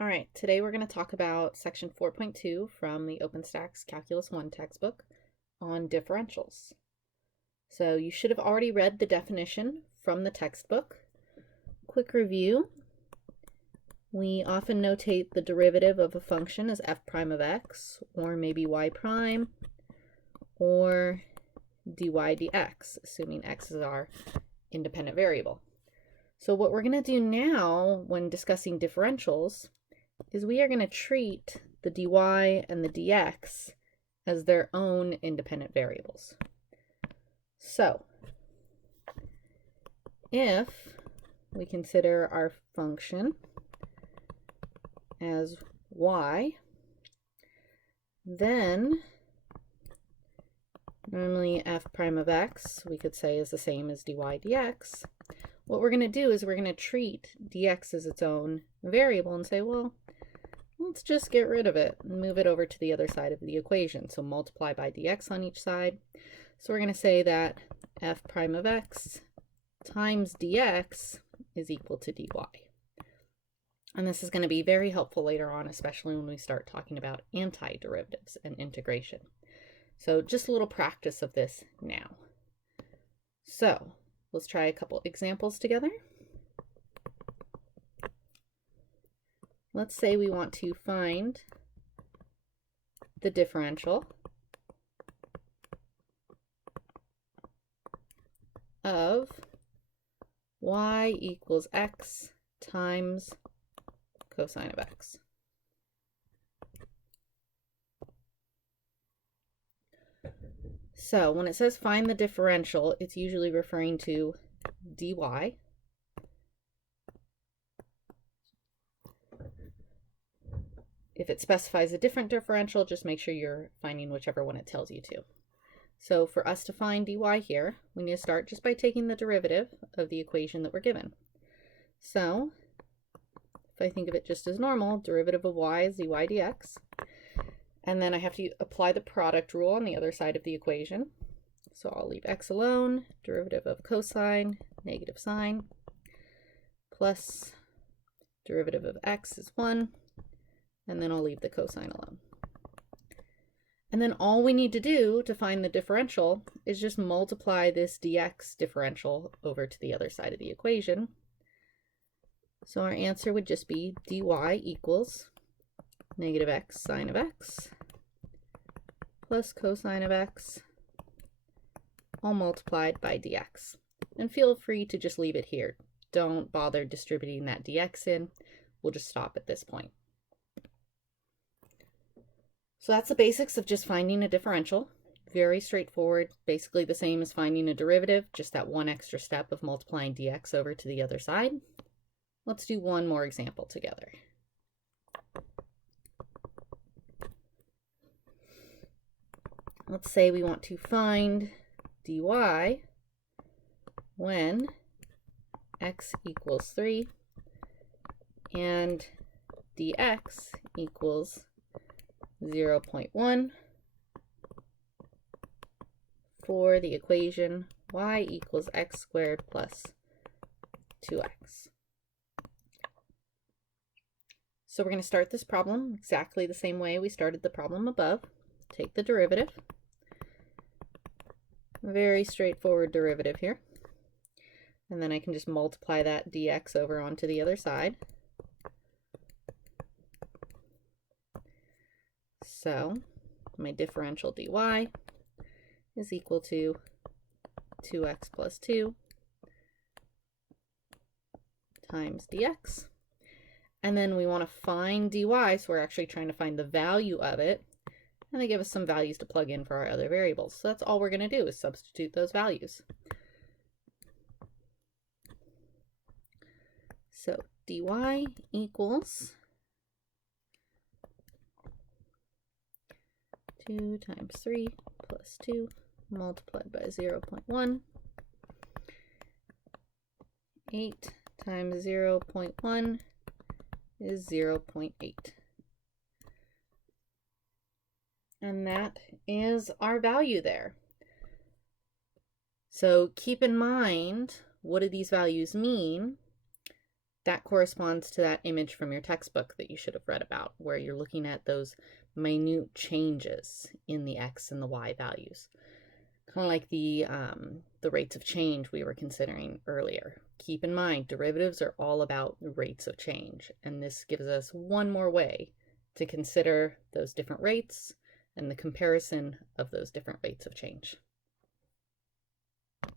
All right, today we're going to talk about section 4.2 from the Openstax Calculus I textbook on differentials. So you should have already read the definition from the textbook. Quick review. We often notate the derivative of a function as f prime of x, or maybe y prime, or dy dx, assuming x is our independent variable. So what we're going to do now when discussing differentials is we are going to treat the dy and the dx as their own independent variables. So if we consider our function as y, then normally f prime of x we could say is the same as dy dx. What we're going to do is we're going to treat dx as its own variable and say, well, let's just get rid of it and move it over to the other side of the equation. So multiply by dx on each side. So we're going to say that f prime of x times dx is equal to dy. And this is going to be very helpful later on, especially when we start talking about antiderivatives and integration. So just a little practice of this now. So let's try a couple examples together. Let's say we want to find the differential of y equals x times cosine of x. So when it says find the differential, it's usually referring to dy. If it specifies a different differential, just make sure you're finding whichever one it tells you to. So for us to find dy here, we need to start just by taking the derivative of the equation that we're given. So if I think of it just as normal, derivative of y is dy dx. And then I have to apply the product rule on the other side of the equation. So I'll leave x alone, derivative of cosine, negative sine, plus derivative of x is 1, and then I'll leave the cosine alone. And then all we need to do to find the differential is just multiply this dx differential over to the other side of the equation. So our answer would just be dy equals negative x sine of x plus cosine of x, all multiplied by dx. And feel free to just leave it here. Don't bother distributing that dx in. We'll just stop at this point. So that's the basics of just finding a differential. Very straightforward, basically the same as finding a derivative, just that one extra step of multiplying dx over to the other side. Let's do one more example together. Let's say we want to find dy when x equals 3 and dx equals 0.1 for the equation y equals x squared plus 2x. So we're going to start this problem exactly the same way we started the problem above. Take the derivative. Very straightforward derivative here. And then I can just multiply that dx over onto the other side. So my differential dy is equal to 2x plus 2 times dx. And then we want to find dy, so we're actually trying to find the value of it. And they give us some values to plug in for our other variables. So that's all we're going to do is substitute those values. So dy equals 2 times 3 plus 2 multiplied by 0.1. 8 times 0.1 is 0.8. And that is our value there. So keep in mind, what do these values mean? That corresponds to that image from your textbook that you should have read about, where you're looking at those minute changes in the x and the y values. Kind of like the rates of change we were considering earlier. Keep in mind, derivatives are all about rates of change, and this gives us one more way to consider those different rates and the comparison of those different rates of change.